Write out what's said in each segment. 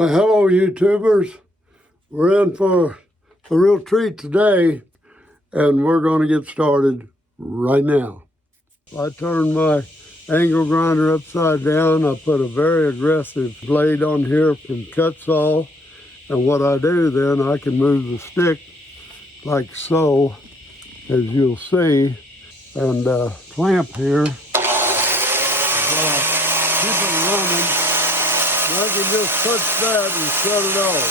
Well, hello YouTubers. We're in for a real treat today, and we're going to get started right now. I turned my angle grinder upside down. I put a very aggressive blade on here from cut saw, and what I do then, I can move the stick like so, as you'll see, and clamp here. Keep it running. I can just touch that and shut it off.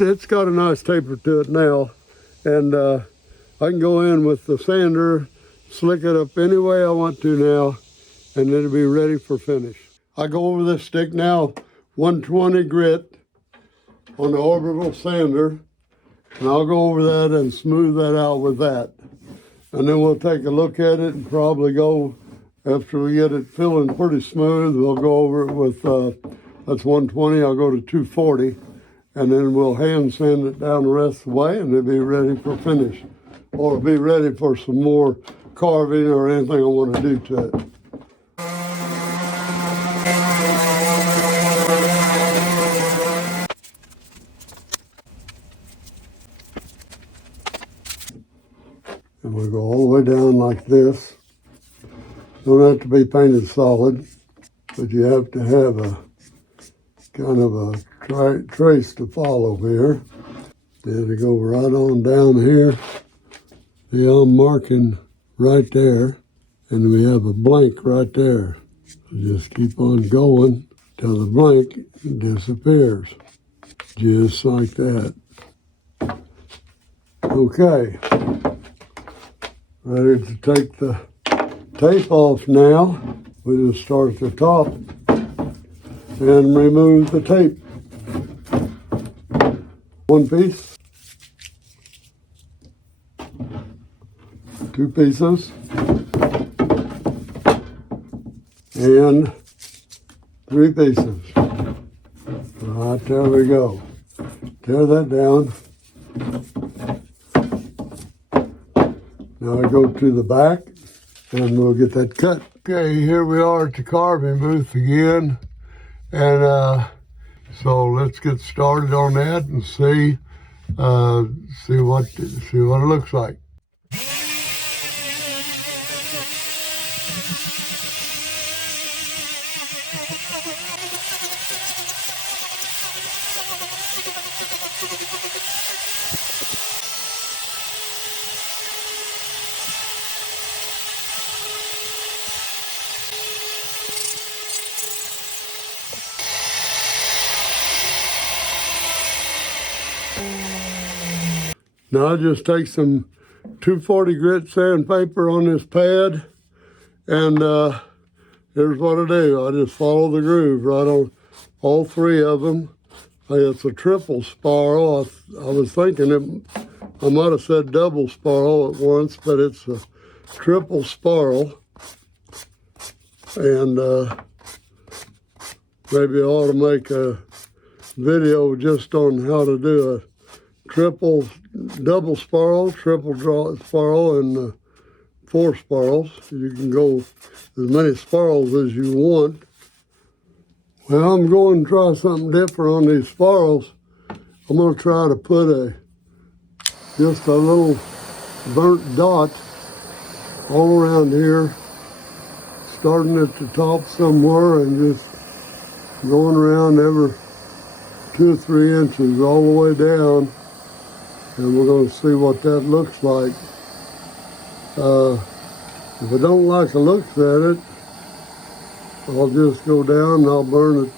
It's got a nice taper to it now, and I can go in with the sander, slick it up any way I want to now, and it'll be ready for finish. I go over this stick now, 120 grit on the orbital sander, and I'll go over that and smooth that out with that. And then we'll take a look at it and probably go, after we get it feeling pretty smooth, we'll go over it with, that's 120, I'll go to 240. And then we'll hand sand it down the rest of the way, and it'll be ready for finish. Or it'll be ready for some more carving or anything I want to do to it. And we'll go all the way down like this. Don't have to be painted solid, but you have to have a kind of a trace to follow here. Then we go right on down here. See, I'm marking right there, and we have a blank right there. So just keep on going till the blank disappears, just like that. Okay, ready to take the tape off now. We'll just start at the top and remove the tape. One piece, two pieces, and three pieces. Right, there we go. Tear that down. Now I go to the back and we'll get that cut. Okay, here we are at the carving booth again. And so let's get started on that and see what it looks like. Now I just take some 240 grit sandpaper on this pad, and here's what I do. I just follow the groove right on all three of them. It's a triple spiral. I was thinking I might have said double spiral at once, but it's a triple spiral. And maybe I ought to make a video just on how to do a double spiral, triple spiral, and 4 spirals. You can go as many spirals as you want. Well, I'm going to try something different on these spirals. I'm going to try to put just a little burnt dot all around here, starting at the top somewhere and just going around every 2 or 3 inches all the way down. And we're going to see what that looks like. If I don't like the looks at it, I'll just go down and I'll burn it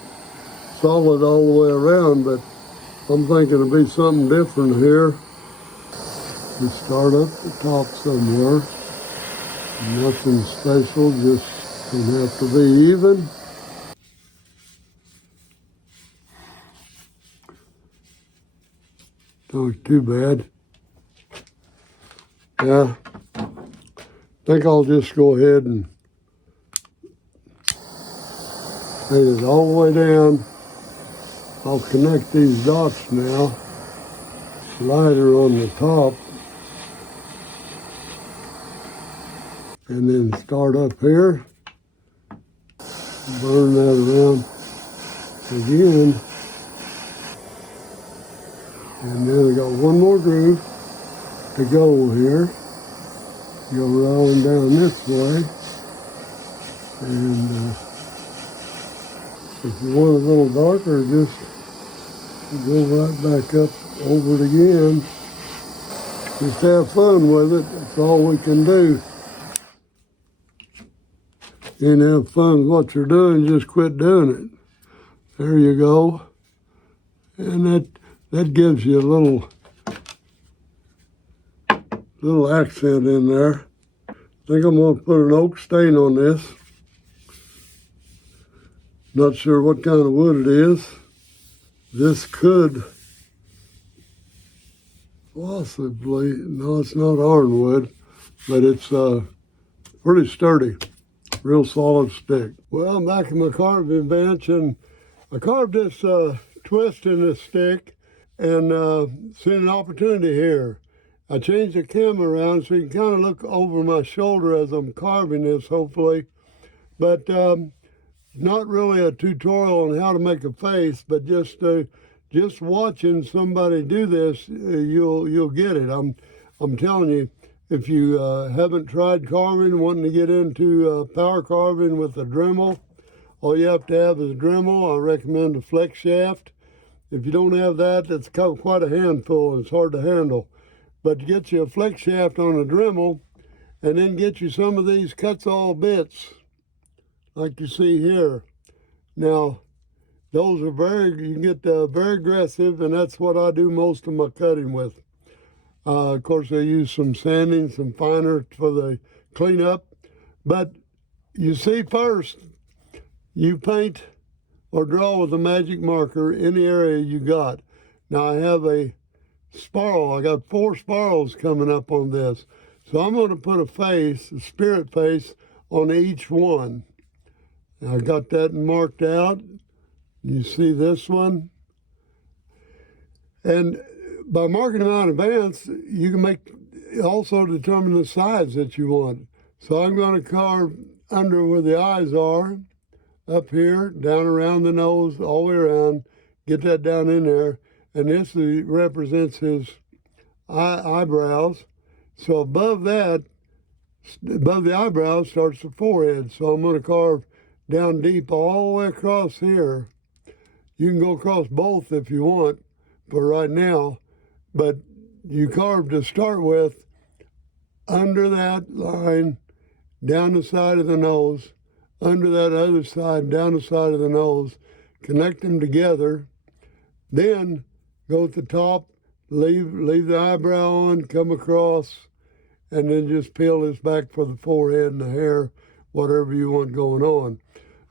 solid all the way around, but I'm thinking it'll be something different here. We start up the top somewhere. Nothing special, just don't have to be even. Don't look too bad. Yeah, I think I'll just go ahead and paint it all the way down. I'll connect these dots now. lighter on the top, and then start up here, burn that around again, and then I got one more groove to go here. Go rolling down this way, and if you want a little darker, just go right back up over it again. Just have fun with it. That's all we can do. And have fun with what you're doing, just quit doing it. There you go. And that gives you a little accent in there. I think I'm going to put an oak stain on this. Not sure what kind of wood it is. This could possibly, no, it's not ironwood, but it's pretty sturdy, real solid stick. Well, I'm back in my carving bench, and I carved this twist in this stick, and seen an opportunity here. I changed the camera around so you can kind of look over my shoulder as I'm carving this, hopefully. But not really a tutorial on how to make a face, but just watching somebody do this, you'll get it. I'm telling you, if you haven't tried carving, wanting to get into power carving with a Dremel, all you have to have is a Dremel. I recommend a flex shaft. If you don't have that, that's quite a handful and it's hard to handle. But get you a flex shaft on a Dremel, and then get you some of these cuts all bits, like you see here. Now, those are you can get very aggressive, and that's what I do most of my cutting with. Of course, I use some sanding, some finer for the cleanup. But you see, first, you paint or draw with a magic marker any area you got. Now, I have a spiral. I got 4 spirals coming up on this. So I'm going to put a face, a spirit face, on each one. Now, I got that marked out. You see this one? And by marking them out in advance, you can also determine the size that you want. So I'm going to carve under where the eyes are, up here, down around the nose, all the way around, get that down in there. And this represents his eyebrows. So above that, above the eyebrows starts the forehead. So I'm going to carve down deep all the way across here. You can go across both if you want for right now, but you carve to start with under that line, down the side of the nose, under that other side, down the side of the nose, connect them together, then go at the top, leave the eyebrow on, come across, and then just peel this back for the forehead and the hair, whatever you want going on.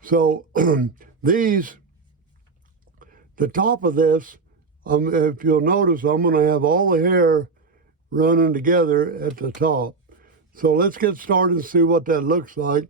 So the top of this, if you'll notice, I'm going to have all the hair running together at the top. So let's get started and see what that looks like.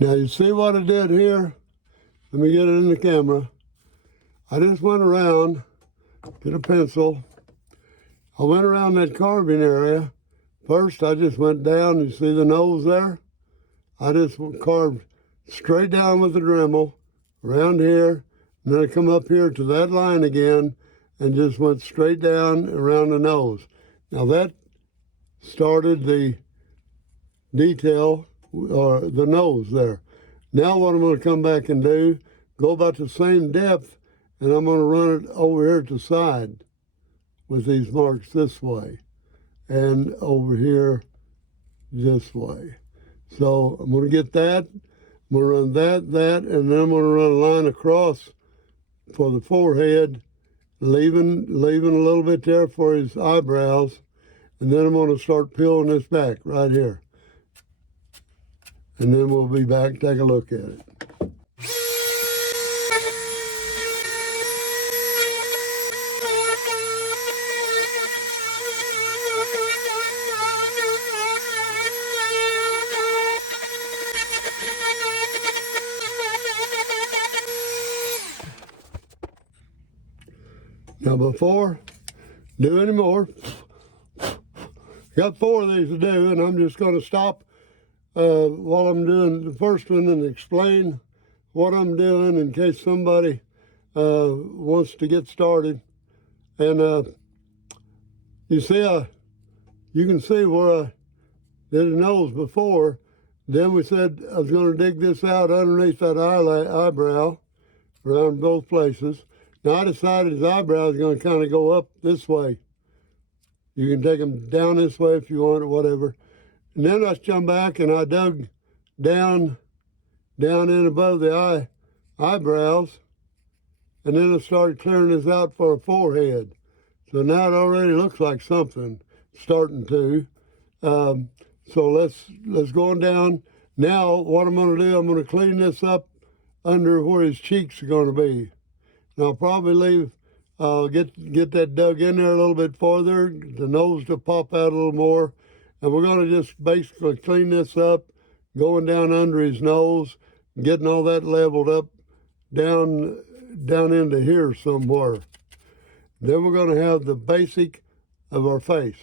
Now you see what I did here? Let me get it in the camera. I just went around, get a pencil. I went around that carving area. First, I just went down, you see the nose there? I just carved straight down with the Dremel, around here, and then I come up here to that line again, and just went straight down around the nose. Now that started the detail, or the nose there. Now what I'm going to come back and do, go about the same depth, and I'm going to run it over here to the side with these marks this way, and over here this way. So I'm going to get that, I'm going to run that, and then I'm going to run a line across for the forehead, leaving a little bit there for his eyebrows, and then I'm going to start peeling this back right here. And then we'll be back, take a look at it. Now before do any more, got 4 of these to do, and I'm just going to stop while I'm doing the first one and explain what I'm doing in case somebody wants to get started. And you see, you can see where I did a nose before. Then we said I was going to dig this out underneath that eyebrow around both places. Now I decided his eyebrow is going to kind of go up this way. You can take them down this way if you want or whatever. And then I jumped back and I dug down in above the eyebrows. And then I started clearing this out for a forehead. So now it already looks like something starting to. So let's go on down. Now what I'm going to do, I'm going to clean this up under where his cheeks are going to be. And I'll probably leave, get that dug in there a little bit farther, the nose to pop out a little more. And we're going to just basically clean this up, going down under his nose, getting all that leveled up down into here somewhere. Then we're going to have the basic of our face.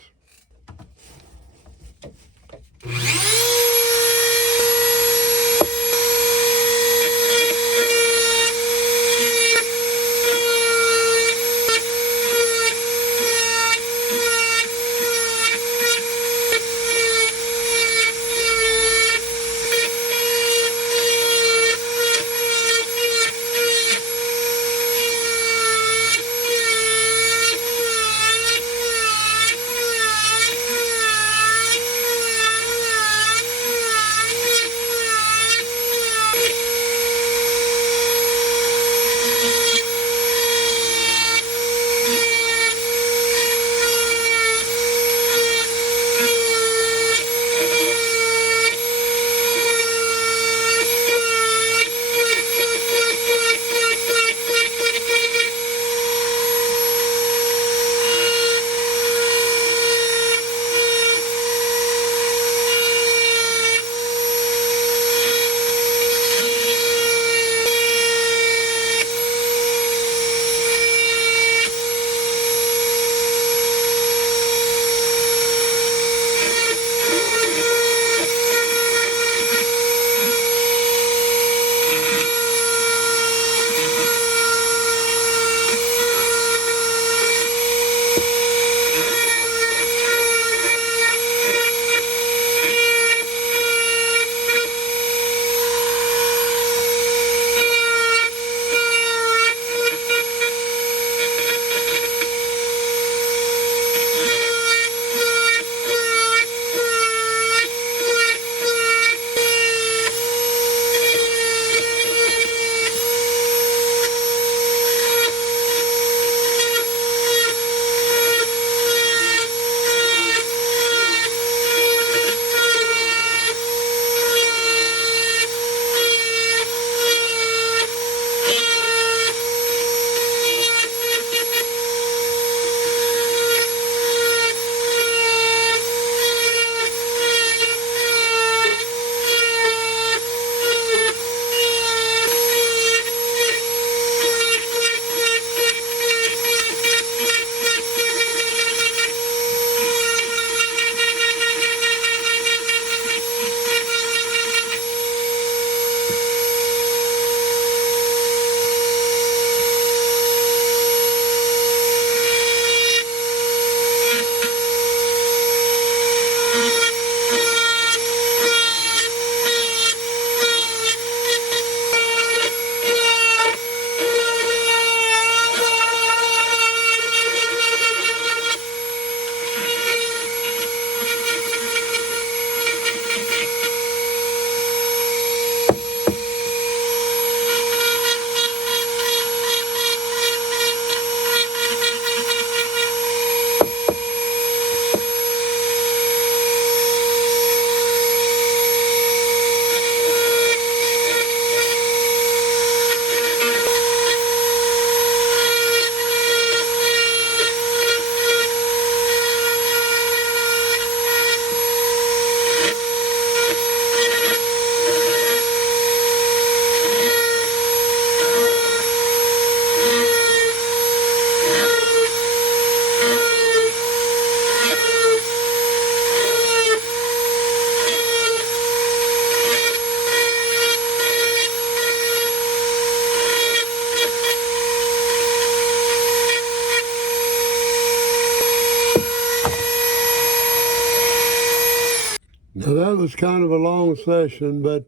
that was kind of a long session, but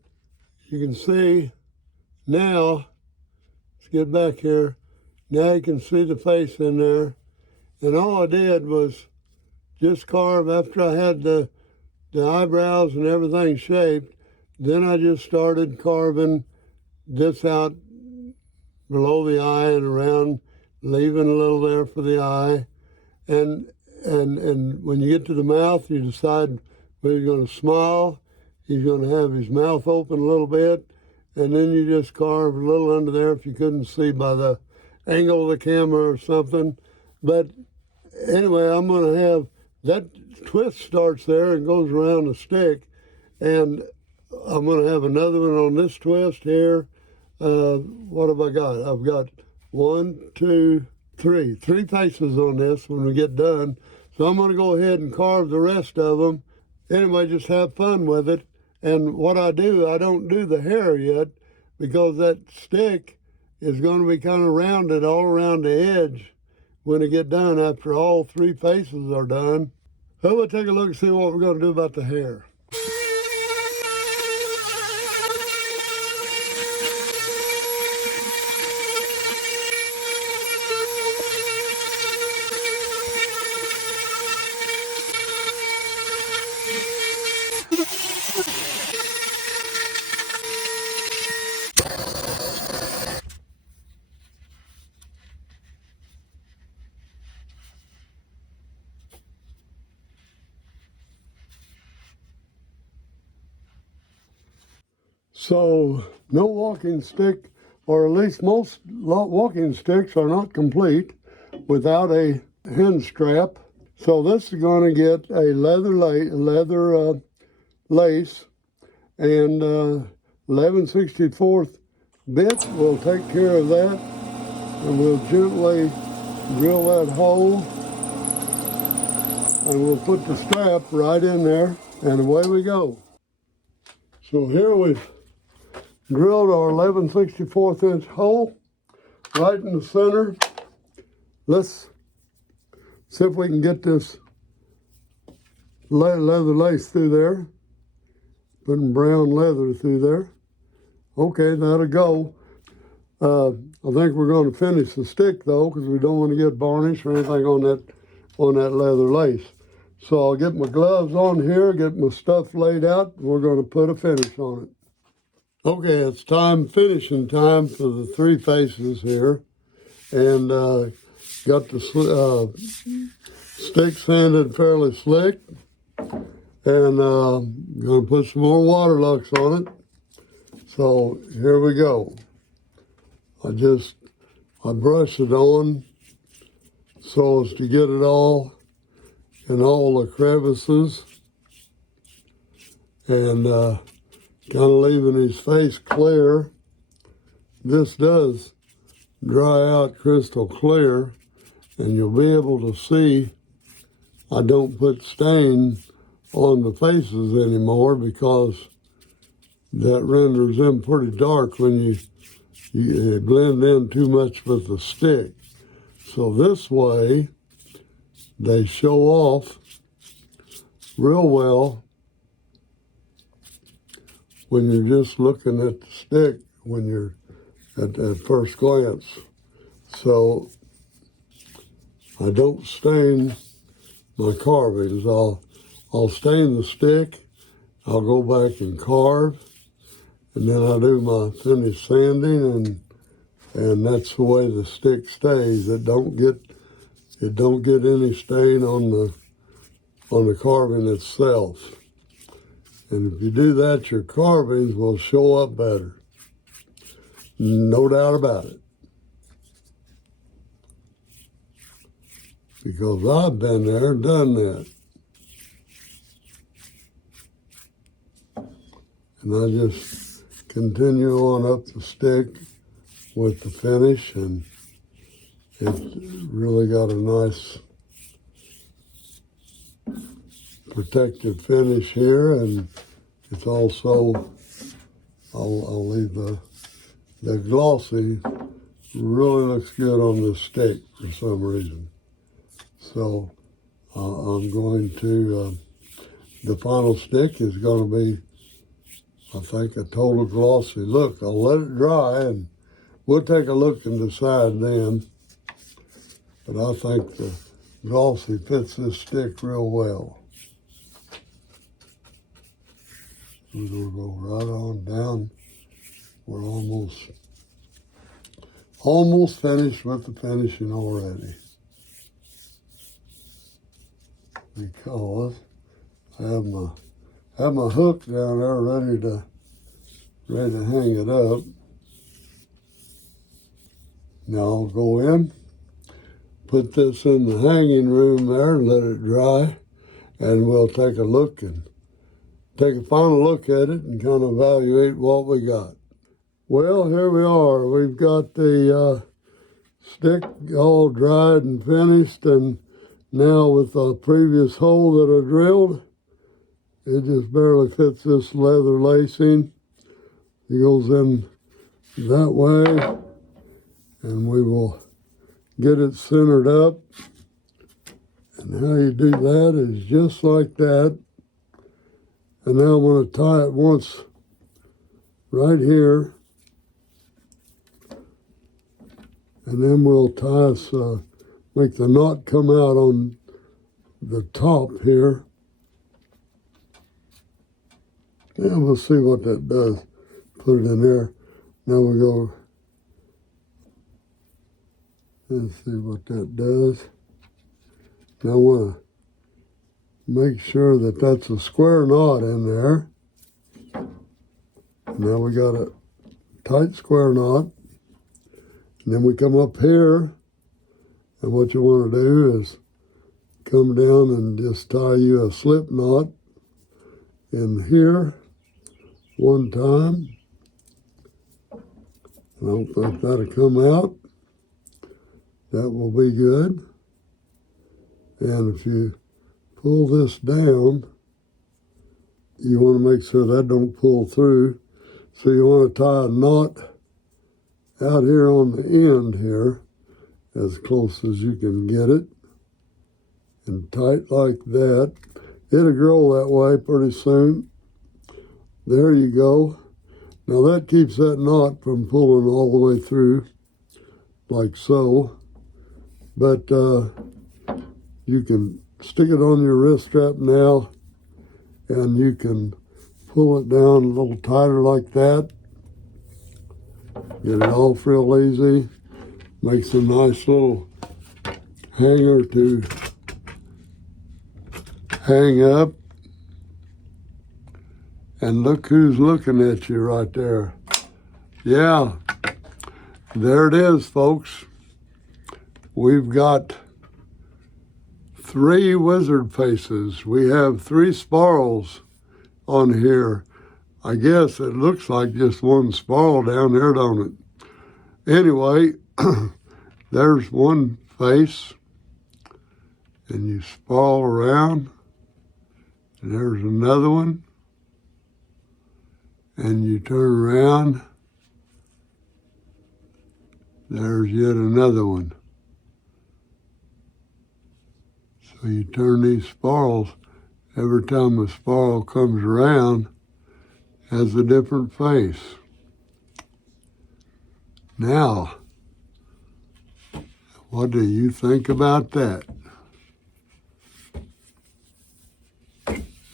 you can see now, let's get back here, now you can see the face in there. And all I did was just carve after I had the eyebrows and everything shaped. Then I just started carving this out below the eye and around, leaving a little there for the eye. And when you get to the mouth, you decide whether you're going to smile. He's going to have his mouth open a little bit, and then you just carve a little under there if you couldn't see by the angle of the camera or something. But anyway, I'm going to have that twist starts there and goes around the stick, and I'm going to have another one on this twist here. What have I got? I've got 1, 2, 3 faces on this when we get done. So I'm going to go ahead and carve the rest of them. Anyway, just have fun with it. And what I do, I don't do the hair yet because that stick is going to be kind of rounded all around the edge when it get done after all 3 faces are done. So we'll take a look and see what we're going to do about the hair. So no walking stick, or at least most walking sticks are not complete without a hinge strap. So this is going to get a leather lace, and 11/64 bit will take care of that, and we'll gently drill that hole, and we'll put the strap right in there, and away we go. So here we've drilled our 11/64 inch hole right in the center. Let's see if we can get this leather lace through there. Putting brown leather through there. Okay, that'll go. I think we're going to finish the stick though, because we don't want to get varnish or anything on that leather lace. So I'll get my gloves on here, get my stuff laid out. We're going to put a finish on it. Okay, it's finishing time for the 3 faces here. And got the stick sanded fairly slick. And going to put some more water lux on it. So here we go. I brush it on so as to get it all in all the crevices. And kind of leaving his face clear. This does dry out crystal clear, and you'll be able to see I don't put stain on the faces anymore because that renders them pretty dark when you blend in too much with the stick. So this way they show off real well when you're just looking at the stick when you're at first glance. So I don't stain my carvings. I'll stain the stick, I'll go back and carve, and then I do my finished sanding, and that's the way the stick stays. It don't get any stain on the carving itself. And if you do that, your carvings will show up better. No doubt about it. Because I've been there and done that. And I just continue on up the stick with the finish, and it's really got a nice protective finish here, and it's also, I'll leave the glossy, really looks good on this stick for some reason. So I'm going to the final stick is going to be, I think, a total glossy look. I'll let it dry and we'll take a look and decide then. But I think the glossy fits this stick real well. We're going to go right on down. We're almost finished with the finishing already. Because I have my hook down there ready to hang it up. Now I'll go in, put this in the hanging room there and let it dry, and we'll take a look and take a final look at it and kind of evaluate what we got. Well, here we are. We've got the stick all dried and finished, and now with the previous hole that I drilled, it just barely fits this leather lacing. It goes in that way, and we will get it centered up. And how you do that is just like that. And now I'm going to tie it once right here. And then we'll tie us, make the knot come out on the top here. And we'll see what that does. Put it in there. Now we go, let's see what that does. Now I want to make sure that that's a square knot in there. Now we got a tight square knot. And then we come up here, and what you want to do is come down and just tie you a slip knot in here one time. I don't think that'll come out. That will be good. And if you pull this down, you want to make sure that don't pull through. So you want to tie a knot out here on the end here, as close as you can get it, and tight like that. It'll grow that way pretty soon. There you go. Now that keeps that knot from pulling all the way through, like so. But you can stick it on your wrist strap now, and you can pull it down a little tighter like that. Get it off real easy. Makes a nice little hanger to hang up. And look who's looking at you right there. Yeah, there it is, folks. We've got 3 wizard faces. We have 3 spirals on here. I guess it looks like just one spiral down there, don't it? Anyway, there's one face, and you spiral around, and there's another one, and you turn around, there's yet another one. So you turn these spirals, every time a spiral comes around, has a different face. Now, what do you think about that?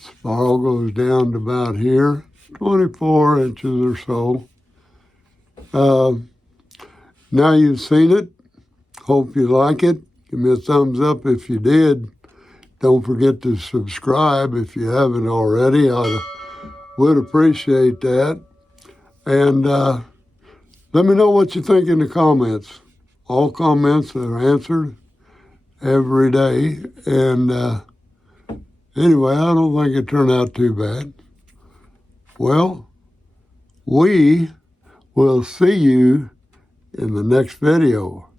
Spiral goes down to about here, 24 inches or so. Now you've seen it. Hope you like it. Give me a thumbs up if you did. Don't forget to subscribe if you haven't already. I would appreciate that. And let me know what you think in the comments. All comments are answered every day. And anyway, I don't think it turned out too bad. Well, we will see you in the next video.